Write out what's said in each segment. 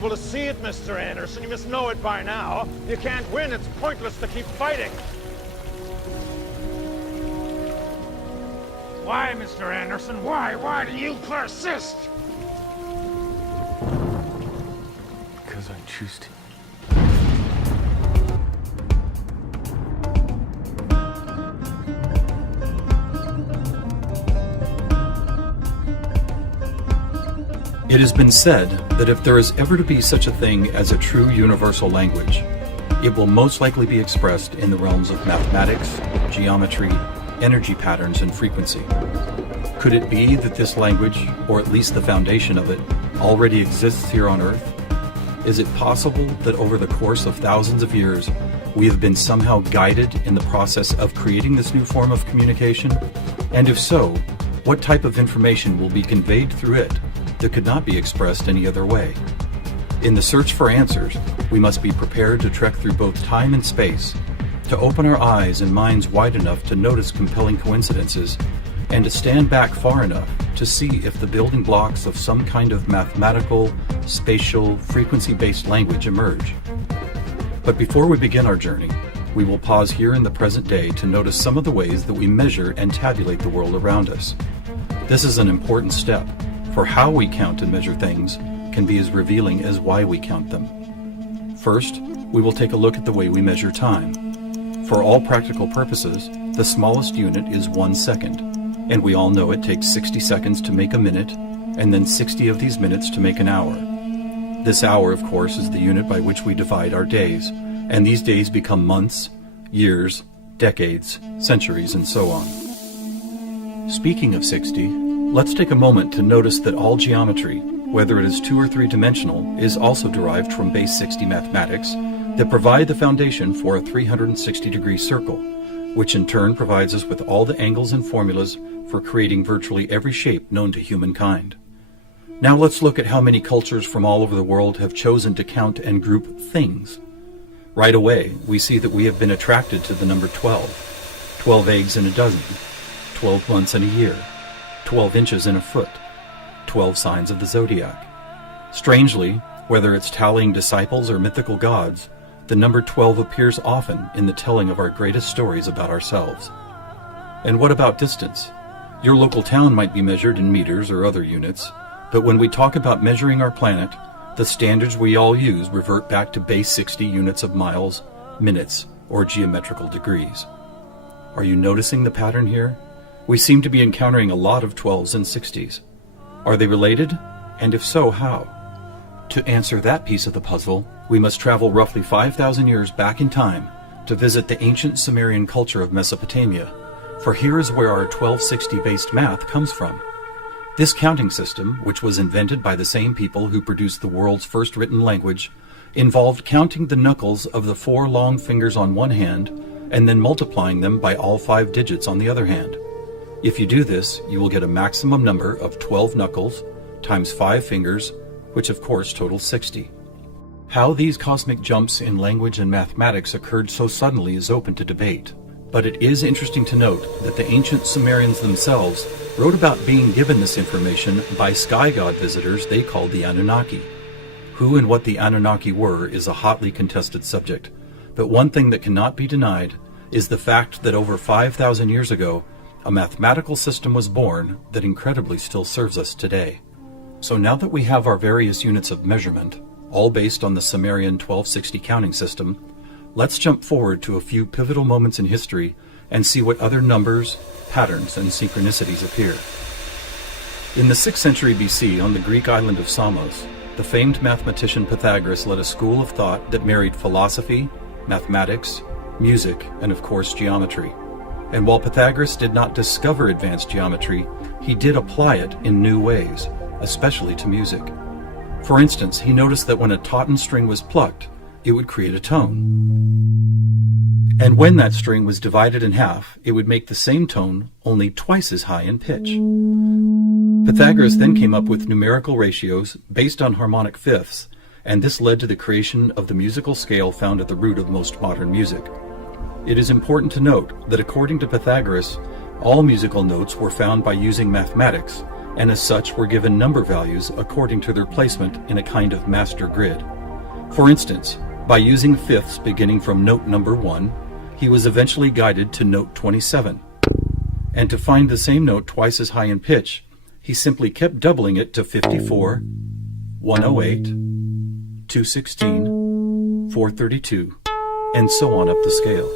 Well, to see it, Mr. Anderson, you must know it by now. You can't win. It's pointless to keep fighting. Why, Mr. Anderson? Why? Why do you persist? Because I choose to. It has been said that if there is ever to be such a thing as a true universal language, it will most likely be expressed in the realms of mathematics, geometry, energy patterns, and frequency. Could it be that this language, or at least the foundation of it, already exists here on Earth? Is it possible that over the course of thousands of years, we have been somehow guided in the process of creating this new form of communication? And if so, what type of information will be conveyed through it that could not be expressed any other way? In the search for answers, we must be prepared to trek through both time and space, to open our eyes and minds wide enough to notice compelling coincidences, and to stand back far enough to see if the building blocks of some kind of mathematical, spatial, frequency-based language emerge. But before we begin our journey, we will pause here in the present day to notice some of the ways that we measure and tabulate the world around us. This is an important step, for how we count and measure things can be as revealing as why we count them. First, we will take a look at the way we measure time. For all practical purposes, the smallest unit is 1 second, and we all know it takes 60 seconds to make a minute, and then 60 of these minutes to make an hour. This hour, of course, is the unit by which we divide our days, and these days become months, years, decades, centuries, and so on. Speaking of 60, let's take a moment to notice that all geometry, whether it is 2 or 3 dimensional, is also derived from base 60 mathematics that provide the foundation for a 360-degree circle, which in turn provides us with all the angles and formulas for creating virtually every shape known to humankind. Now let's look at how many cultures from all over the world have chosen to count and group things. Right away, we see that we have been attracted to the number 12. 12 eggs in a dozen, 12 months in a year, 12 inches in a foot, 12 signs of the zodiac. Strangely, whether it's tallying disciples or mythical gods, the number 12 appears often in the telling of our greatest stories about ourselves. And what about distance? Your local town might be measured in meters or other units, but when we talk about measuring our planet, the standards we all use revert back to base 60 units of miles, minutes, or geometrical degrees. Are you noticing the pattern here? We seem to be encountering a lot of 12s and 60s. Are they related? And if so, how? To answer that piece of the puzzle, we must travel roughly 5,000 years back in time to visit the ancient Sumerian culture of Mesopotamia, for here is where our 1260-based math comes from. This counting system, which was invented by the same people who produced the world's first written language, involved counting the knuckles of the 4 long fingers on one hand and then multiplying them by all 5 digits on the other hand. If you do this, you will get a maximum number of 12 knuckles times 5 fingers, which of course totals 60. How these cosmic jumps in language and mathematics occurred so suddenly is open to debate, but it is interesting to note that the ancient Sumerians themselves wrote about being given this information by sky god visitors they called the Anunnaki. Who and what the Anunnaki were is a hotly contested subject, but one thing that cannot be denied is the fact that over 5,000 years ago, a mathematical system was born that incredibly still serves us today. So now that we have our various units of measurement, all based on the Sumerian 1260 counting system, let's jump forward to a few pivotal moments in history and see what other numbers, patterns, and synchronicities appear. In the 6th century BC, on the Greek island of Samos, the famed mathematician Pythagoras led a school of thought that married philosophy, mathematics, music, and of course geometry. And while Pythagoras did not discover advanced geometry, he did apply it in new ways, especially to music. For instance, he noticed that when a tauten string was plucked, it would create a tone. And when that string was divided in half, it would make the same tone, only twice as high in pitch. Pythagoras then came up with numerical ratios based on harmonic fifths, and this led to the creation of the musical scale found at the root of most modern music. It is important to note that according to Pythagoras, all musical notes were found by using mathematics, and as such were given number values according to their placement in a kind of master grid. For instance, by using fifths beginning from note number 1, he was eventually guided to note 27. And to find the same note twice as high in pitch, he simply kept doubling it to 54, 108, 216, 432, and so on up the scale.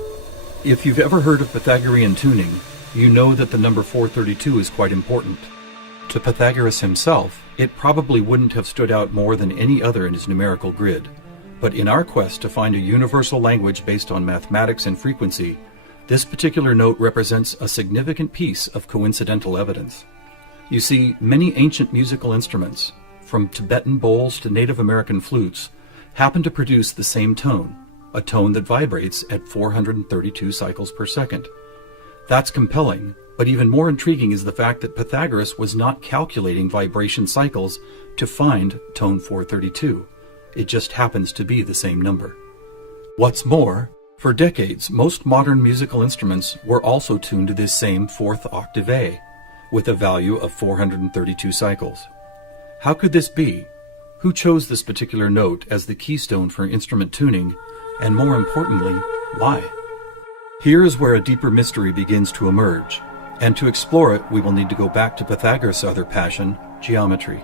If you've ever heard of Pythagorean tuning, you know that the number 432 is quite important. To Pythagoras himself, it probably wouldn't have stood out more than any other in his numerical grid. But in our quest to find a universal language based on mathematics and frequency, this particular note represents a significant piece of coincidental evidence. You see, many ancient musical instruments, from Tibetan bowls to Native American flutes, happen to produce the same tone, a tone that vibrates at 432 cycles per second. That's compelling, but even more intriguing is the fact that Pythagoras was not calculating vibration cycles to find tone 432. It just happens to be the same number. What's more, for decades, most modern musical instruments were also tuned to this same fourth octave A, with a value of 432 cycles. How could this be? Who chose this particular note as the keystone for instrument tuning, and more importantly, why? Here is where a deeper mystery begins to emerge, and to explore it we will need to go back to Pythagoras' other passion, geometry.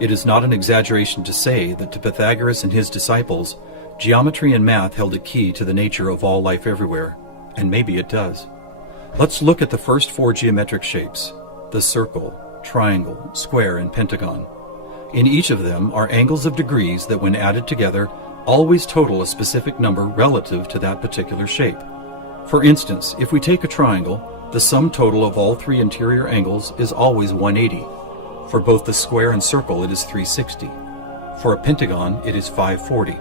It is not an exaggeration to say that to Pythagoras and his disciples, geometry and math held a key to the nature of all life everywhere, and maybe it does. Let's look at the first 4 geometric shapes, the circle, triangle, square, and pentagon. In each of them are angles of degrees that when added together always total a specific number relative to that particular shape. For instance, if we take a triangle, the sum total of all 3 interior angles is always 180. For both the square and circle it is 360. For a pentagon it is 540.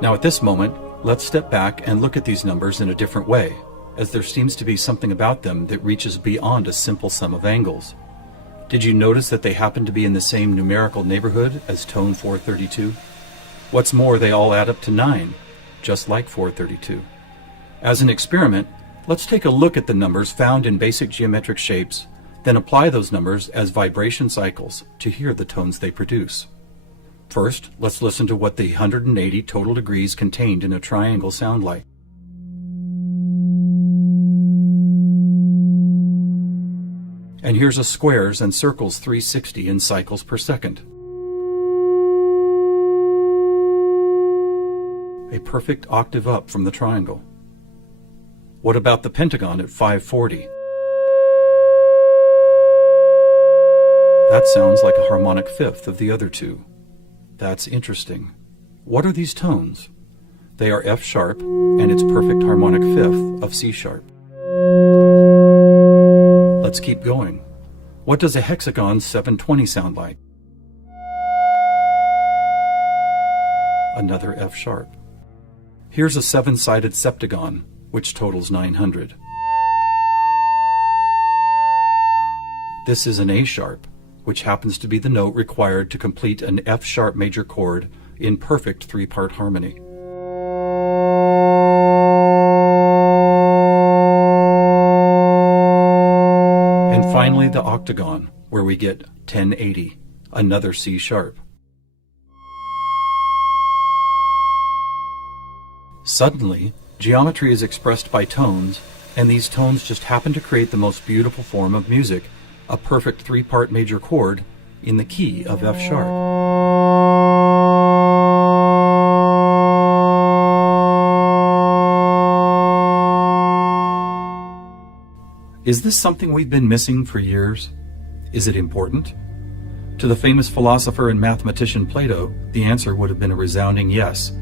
Now at this moment, let's step back and look at these numbers in a different way, as there seems to be something about them that reaches beyond a simple sum of angles. Did you notice that they happen to be in the same numerical neighborhood as tone 432? What's more, they all add up to 9, just like 432. As an experiment, let's take a look at the numbers found in basic geometric shapes, then apply those numbers as vibration cycles to hear the tones they produce. First, let's listen to what the 180 total degrees contained in a triangle sound like. And here's a squares and circles 360 in cycles per second. A perfect octave up from the triangle. What about the pentagon at 540? That sounds like a harmonic fifth of the other two. That's interesting. What are these tones? They are F sharp and its perfect harmonic fifth of C sharp. Let's keep going. What does a hexagon 720 sound like? Another F sharp. Here's a 7-sided septagon, which totals 900. This is an A sharp, which happens to be the note required to complete an F sharp major chord in perfect 3-part harmony. And finally the octagon, where we get 1080, another C sharp. Suddenly, geometry is expressed by tones, and these tones just happen to create the most beautiful form of music, a perfect 3-part major chord in the key of F sharp. Is this something we've been missing for years? Is it important? To the famous philosopher and mathematician Plato, the answer would have been a resounding yes,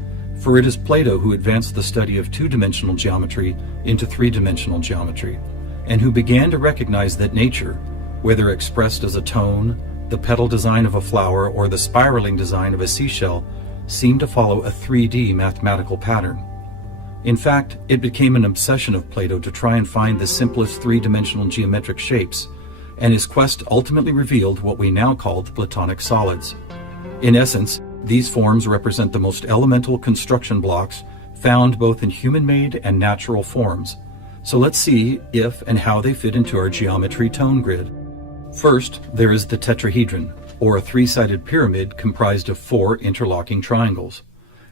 for it is Plato who advanced the study of 2-dimensional geometry into 3-dimensional geometry, and who began to recognize that nature, whether expressed as a tone, the petal design of a flower, or the spiraling design of a seashell, seemed to follow a 3D mathematical pattern. In fact, it became an obsession of Plato to try and find the simplest 3-dimensional geometric shapes, and his quest ultimately revealed what we now call the Platonic solids. In essence, these forms represent the most elemental construction blocks found both in human-made and natural forms. So let's see if and how they fit into our geometry tone grid. First, there is the tetrahedron, or a three-sided pyramid comprised of 4 interlocking triangles.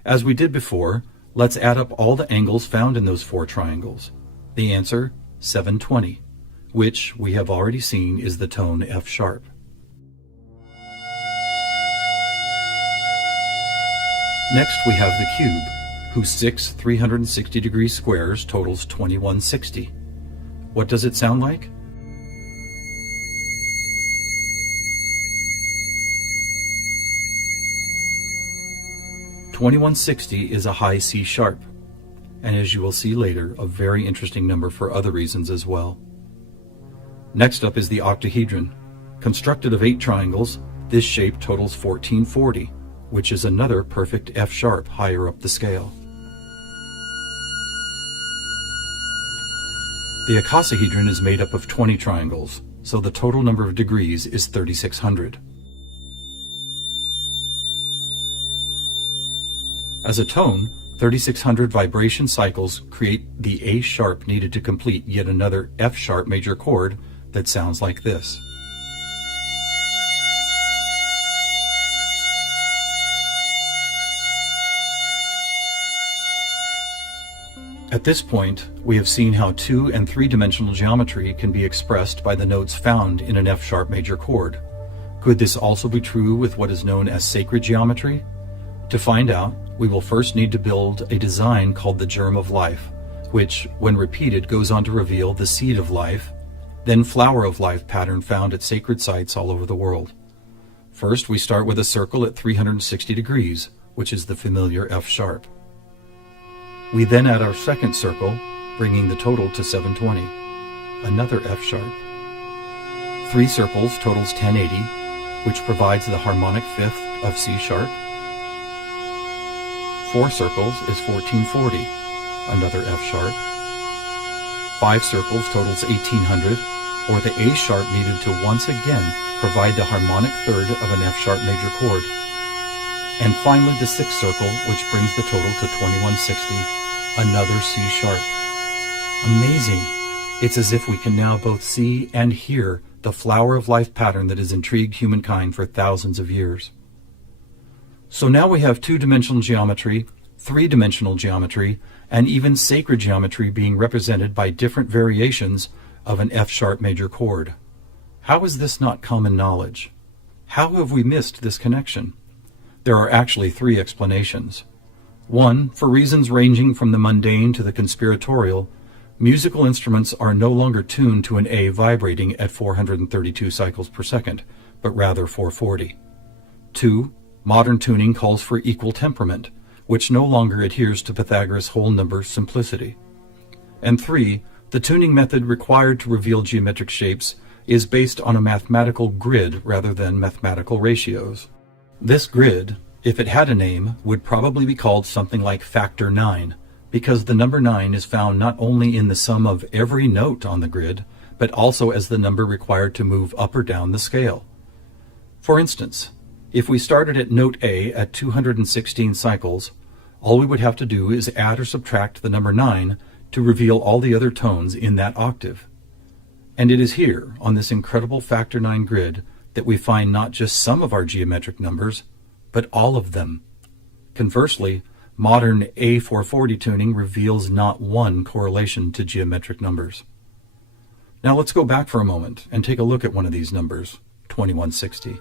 As we did before, let's add up all the angles found in those 4 triangles. The answer, 720, which we have already seen is the tone F sharp. Next we have the cube, whose 6 360-degree squares totals 2160. What does it sound like? (2160) is a high C sharp, and as you will see later, a very interesting number for other reasons as well. Next up is the octahedron. Constructed of 8 triangles, this shape totals 1440, which is another perfect F sharp higher up the scale. The icosahedron is made up of 20 triangles, so the total number of degrees is 3600. As a tone, 3600 vibration cycles create the A sharp needed to complete yet another F sharp major chord that sounds like this. At this point, we have seen how 2- and 3-dimensional geometry can be expressed by the notes found in an F sharp major chord. Could this also be true with what is known as sacred geometry? To find out, we will first need to build a design called the germ of life, which, when repeated, goes on to reveal the seed of life, then flower of life pattern found at sacred sites all over the world. First, we start with a circle at 360 degrees, which is the familiar F sharp. We then add our second circle, bringing the total to 720, another F sharp. 3 circles totals 1080, which provides the harmonic fifth of C sharp. 4 circles is 1440, another F sharp. 5 circles totals 1800, or the A sharp needed to once again provide the harmonic third of an F sharp major chord. And finally the 6th circle, which brings the total to 2160, another C sharp. Amazing! It's as if we can now both see and hear the flower of life pattern that has intrigued humankind for thousands of years. So now we have 2-dimensional geometry, 3-dimensional geometry, and even sacred geometry being represented by different variations of an F sharp major chord. How is this not common knowledge? How have we missed this connection? There are actually 3 explanations. 1, for reasons ranging from the mundane to the conspiratorial, musical instruments are no longer tuned to an A vibrating at 432 cycles per second, but rather 440. 2, modern tuning calls for equal temperament, which no longer adheres to Pythagoras' whole number simplicity. And 3, the tuning method required to reveal geometric shapes is based on a mathematical grid rather than mathematical ratios. This grid, if it had a name, would probably be called something like factor 9, because the number 9 is found not only in the sum of every note on the grid, but also as the number required to move up or down the scale. For instance, if we started at note A at 216 cycles, all we would have to do is add or subtract the number 9 to reveal all the other tones in that octave. And it is here, on this incredible factor 9 grid, that we find not just some of our geometric numbers, but all of them. Conversely, modern A440 tuning reveals not one correlation to geometric numbers. Now let's go back for a moment and take a look at one of these numbers, 2160,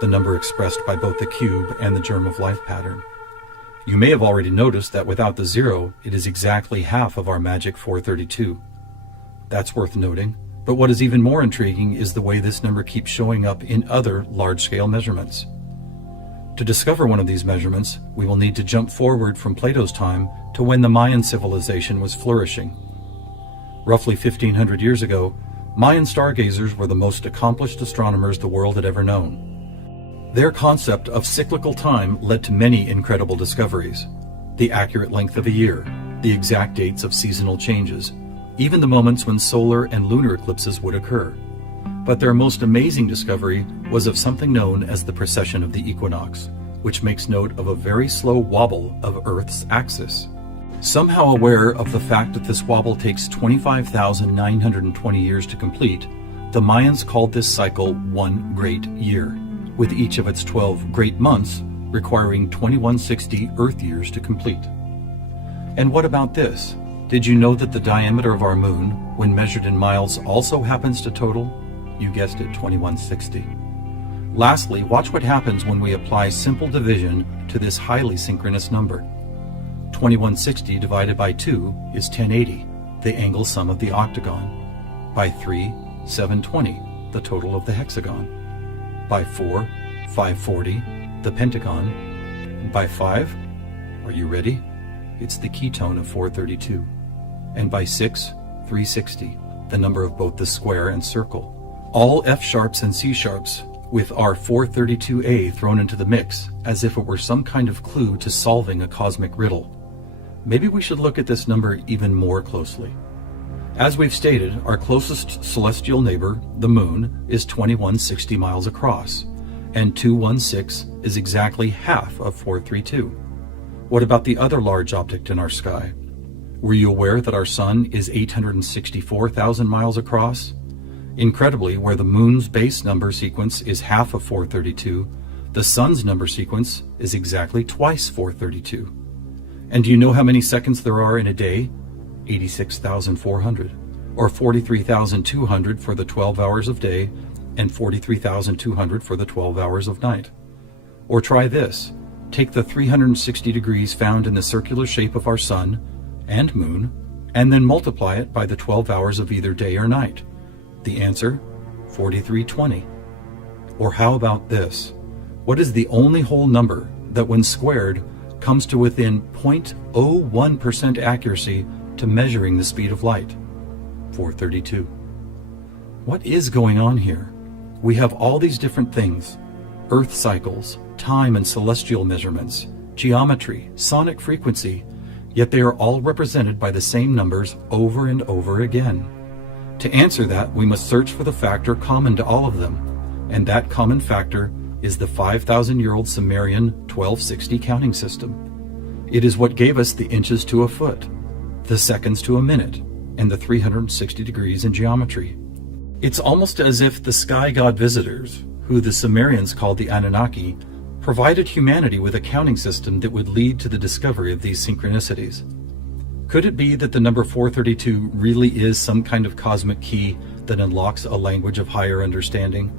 the number expressed by both the cube and the germ of life pattern. You may have already noticed that without the 0, it is exactly half of our magic 432. That's worth noting, but what is even more intriguing is the way this number keeps showing up in other large-scale measurements. To discover one of these measurements, we will need to jump forward from Plato's time to when the Mayan civilization was flourishing. Roughly 1500 years ago, Mayan stargazers were the most accomplished astronomers the world had ever known. Their concept of cyclical time led to many incredible discoveries: the accurate length of a year, the exact dates of seasonal changes, even the moments when solar and lunar eclipses would occur. But their most amazing discovery was of something known as the precession of the equinox, which makes note of a very slow wobble of Earth's axis. Somehow aware of the fact that this wobble takes 25,920 years to complete, The Mayans called this cycle one great year, with each of its 12 great months requiring 2160 Earth years to complete. And what about this? Did you know that the diameter of our moon, when measured in miles, also happens to total, you guessed it, 2160? Lastly, watch what happens when we apply simple division to this highly synchronous number. 2160 divided by 2 is 1080, the angle sum of the octagon. By 3, 720, the total of the hexagon. By 4, 540, the pentagon. And by 5, are you ready? It's the ketone of 432. And by 6, 360, the number of both the square and circle. All F sharps and C sharps, with our 432A thrown into the mix, as if it were some kind of clue to solving a cosmic riddle. Maybe we should look at this number even more closely. As we've stated, our closest celestial neighbor, the moon, is 2160 miles across, and 216 is exactly half of 432. What about the other large object in our sky? Were you aware that our sun is 864,000 miles across? Incredibly, where the moon's base number sequence is half of 432, the sun's number sequence is exactly twice 432. And do you know how many seconds there are in a day? 86,400, or 43,200 for the 12 hours of day, and 43,200 for the 12 hours of night. Or try this. Take the 360 degrees found in the circular shape of our sun and moon, and then multiply it by the 12 hours of either day or night. The answer, 4320. Or how about this? What is the only whole number that when squared comes to within 0.01% accuracy to measuring the speed of light? 432. What is going on here? We have all these different things: Earth cycles, time and celestial measurements, geometry, sonic frequency, yet they are all represented by the same numbers over and over again. To answer that, we must search for the factor common to all of them, and that common factor is the 5,000-year-old Sumerian 1260 counting system. It is what gave us the inches to a foot, the seconds to a minute, and the 360 degrees in geometry. It's almost as if the sky god visitors, who the Sumerians called the Anunnaki, provided humanity with a counting system that would lead to the discovery of these synchronicities. Could it be that the number 432 really is some kind of cosmic key that unlocks a language of higher understanding?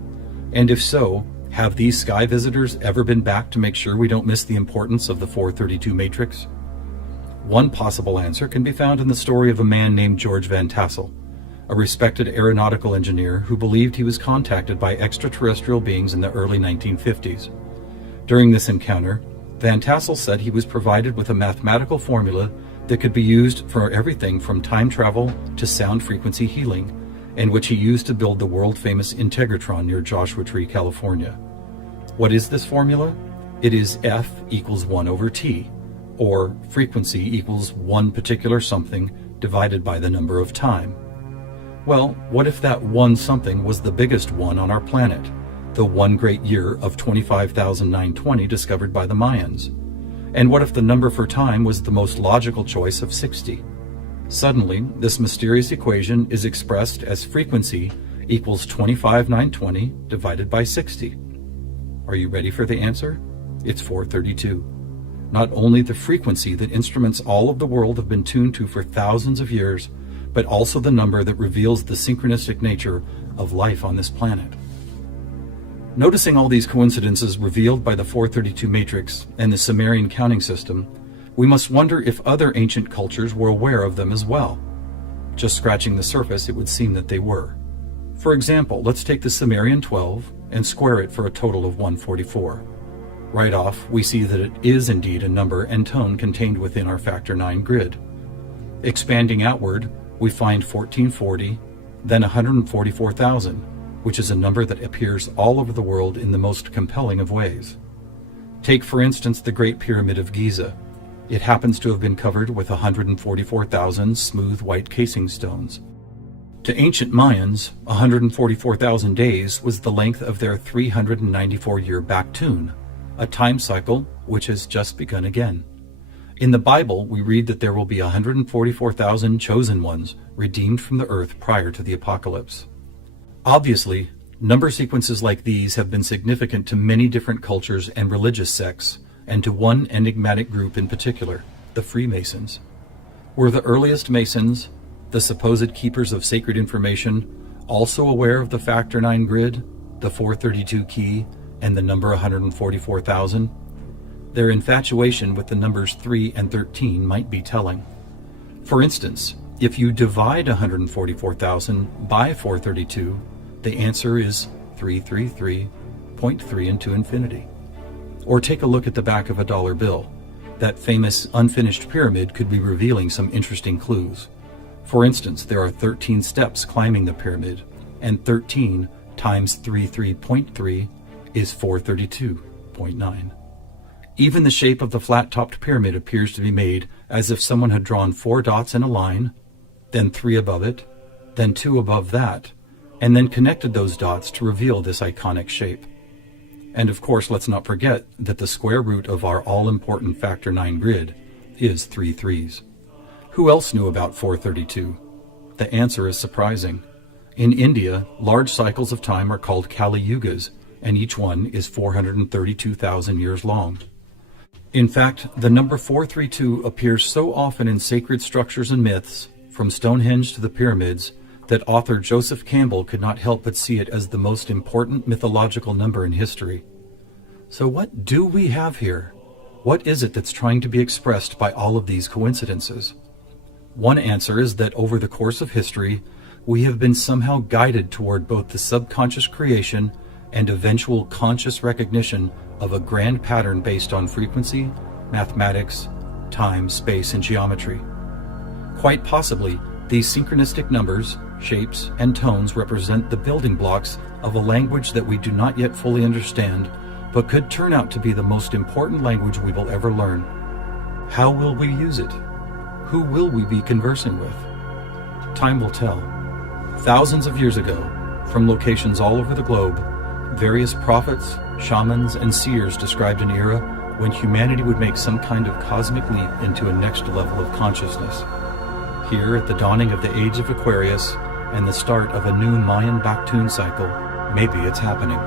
And if so, have these sky visitors ever been back to make sure we don't miss the importance of the 432 matrix? One possible answer can be found in the story of a man named George Van Tassel, a respected aeronautical engineer who believed he was contacted by extraterrestrial beings in the early 1950s. During this encounter, Van Tassel said he was provided with a mathematical formula that could be used for everything from time travel to sound frequency healing, and which he used to build the world-famous Integratron near Joshua Tree, California. What is this formula? It is F equals 1 over T, or frequency equals one particular something divided by the number of time. Well, what if that one something was the biggest one on our planet, the one great year of 25,920 discovered by the Mayans? And what if the number for time was the most logical choice of 60? Suddenly, this mysterious equation is expressed as frequency equals 25,920 divided by 60. Are you ready for the answer? It's 432. Not only the frequency that instruments all of the world have been tuned to for thousands of years, but also the number that reveals the synchronistic nature of life on this planet. Noticing all these coincidences revealed by the 432 matrix and the Sumerian counting system, we must wonder if other ancient cultures were aware of them as well. Just scratching the surface, it would seem that they were. For example, let's take the Sumerian 12 and square it for a total of 144. Right off, we see that it is indeed a number and tone contained within our factor 9 grid. Expanding outward, we find 1440, then 144,000, which is a number that appears all over the world in the most compelling of ways. Take, for instance, the Great Pyramid of Giza. It happens to have been covered with 144,000 smooth white casing stones. To ancient Mayans, 144,000 days was the length of their 394-year back tune, a time cycle which has just begun again. In the Bible, we read that there will be 144,000 chosen ones redeemed from the earth prior to the apocalypse. Obviously, number sequences like these have been significant to many different cultures and religious sects, and to one enigmatic group in particular, the Freemasons. Were the earliest Masons, the supposed keepers of sacred information, also aware of the Factor 9 grid, the 432 key, and the number 144,000? Their infatuation with the numbers 3 and 13 might be telling. For instance, if you divide 144,000 by 432, the answer is 333.3 into infinity. Or take a look at the back of a dollar bill. That famous unfinished pyramid could be revealing some interesting clues. For instance, there are 13 steps climbing the pyramid, and 13 times 33.3 is 432.9. Even the shape of the flat-topped pyramid appears to be made as if someone had drawn 4 dots in a line, then 3 above it, then 2 above that, and then connected those dots to reveal this iconic shape. And of course, let's not forget that the square root of our all-important Factor 9 grid is 3 threes. Who else knew about 432? The answer is surprising. In India, large cycles of time are called Kali Yugas, and each one is 432,000 years long. In fact, the number 432 appears so often in sacred structures and myths, from Stonehenge to the pyramids, that author Joseph Campbell could not help but see it as the most important mythological number in history. So what do we have here? What is it that's trying to be expressed by all of these coincidences? One answer is that over the course of history, we have been somehow guided toward both the subconscious creation and eventual conscious recognition of a grand pattern based on frequency, mathematics, time, space, and geometry. Quite possibly, these synchronistic numbers, shapes, and tones represent the building blocks of a language that we do not yet fully understand, but could turn out to be the most important language we will ever learn. How will we use it? Who will we be conversing with? Time will tell. Thousands of years ago, from locations all over the globe, various prophets, shamans, and seers described an era when humanity would make some kind of cosmic leap into a next level of consciousness. Here, at the dawning of the age of Aquarius and the start of a new Mayan Baktun cycle, maybe it's happening.